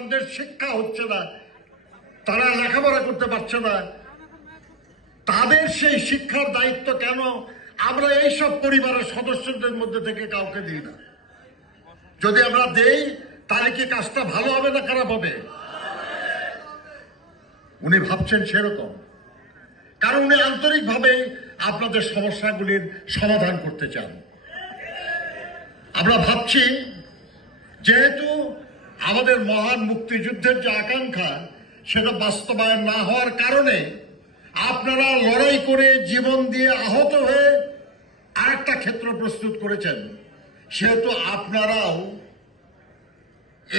সন্তানদের শিক্ষা হচ্ছে না, তারা লেখাপড়া করতে পারছে না, তাদের সেই শিক্ষার দায়িত্ব কেন আমরা এইসব পরিবারের সদস্যদের মধ্যে থেকে কাউকে দিই না? যদি আমরা দেই তাহলে কি কাজটা ভালো হবে না খারাপ হবে? উনি ভাবছেন সেরকম, কারণ উনি আন্তরিকভাবে আপনাদের সমস্যাগুলির সমাধান করতে চান। আমরা ভাবছি যেহেতু আমাদের মহান মুক্তিযুদ্ধের যে আকাঙ্ক্ষা সেটা বাস্তবায়ন না হওয়ার কারণে আপনারা লড়াই করে জীবন দিয়ে আহত হয়ে আরেকটা ক্ষেত্র প্রস্তুত করেছেন, সেহেতু আপনারাও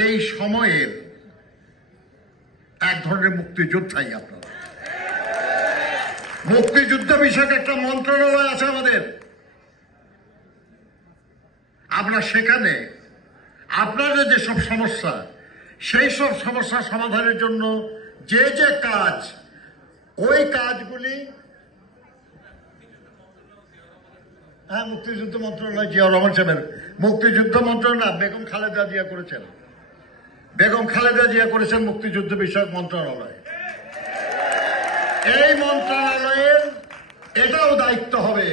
এই সময়ের এক ধরনের মুক্তিযোদ্ধাই। আপনারা মুক্তিযুদ্ধ বিষয়ক একটা মন্ত্রণালয় আছে আমাদের, আমরা সেখানে আপনাদের যেসব সমস্যা সেই সব সমস্যা সমাধানের জন্য যে যে কাজ, ওই কাজগুলি মুক্তিযুদ্ধ মন্ত্রণালয় জিয়াউর রহমান সাহেবের মুক্তিযুদ্ধ মন্ত্রণালয় বেগম খালেদা জিয়া করেছেন, বেগম খালেদা জিয়া করেছেন মুক্তিযুদ্ধ বিষয়ক মন্ত্রণালয়। এই মন্ত্রণালয়ের এটাও দায়িত্ব হবে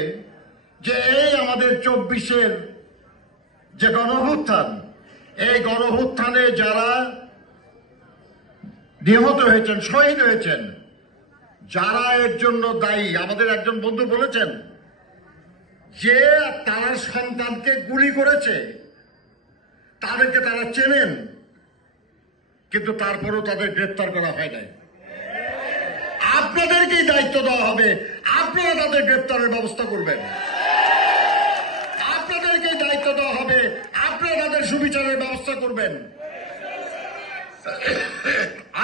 যে এই আমাদের 24-এর যে গণঅভ্যুত্থান, এই গণঅভ্যুত্থানে যারা নিহত হয়েছেন, শহীদ হয়েছেন, যারা এর জন্য দায়ী, আমাদের একজন বন্ধু বলেছেন যে তার সন্তানকে গুলি করেছে, তাদেরকে তারা চেনেন, কিন্তু তারপরেও তাদের গ্রেফতার করা হয় নাই। আপনাদেরকেই দায়িত্ব দেওয়া হবে, আপনারা তাদের গ্রেফতারের ব্যবস্থা করবেন। আপনাদেরকেই দায়িত্ব দেওয়া হবে, আপনারা তাদের সুবিচারের ব্যবস্থা করবেন।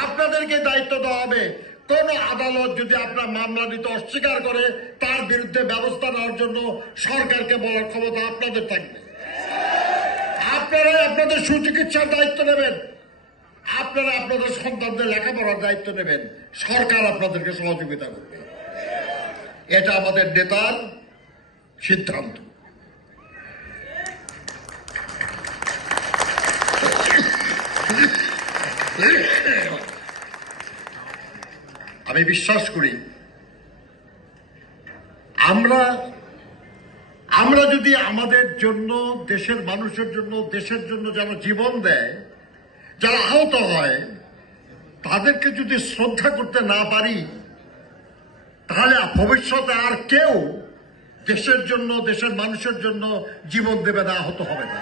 আপনাদেরকে দায়িত্ব দেওয়া হবে, কোন আদালত যদি আপনার মামলা নিতে অস্বীকার করে তার বিরুদ্ধে ব্যবস্থা নেওয়ার জন্য সরকারকে বলার ক্ষমতা আপনাদের থাকবে। আপনারা আপনাদের সুচিকিৎসার দায়িত্ব নেবেন, আপনারা আপনাদের সন্তানদের লেখাপড়ার দায়িত্ব নেবেন, সরকার আপনাদেরকে সহযোগিতা করবে। এটা আমাদের নেতার সিদ্ধান্ত। আমি বিশ্বাস করি আমরা যদি আমাদের জন্য, দেশের মানুষের জন্য, দেশের জন্য যারা জীবন দেয়, যারা আহত হয়, তাদেরকে যদি শ্রদ্ধা করতে না পারি, তাহলে ভবিষ্যতে আর কেউ দেশের জন্য, দেশের মানুষের জন্য জীবন দেবে না, আহত হবে না।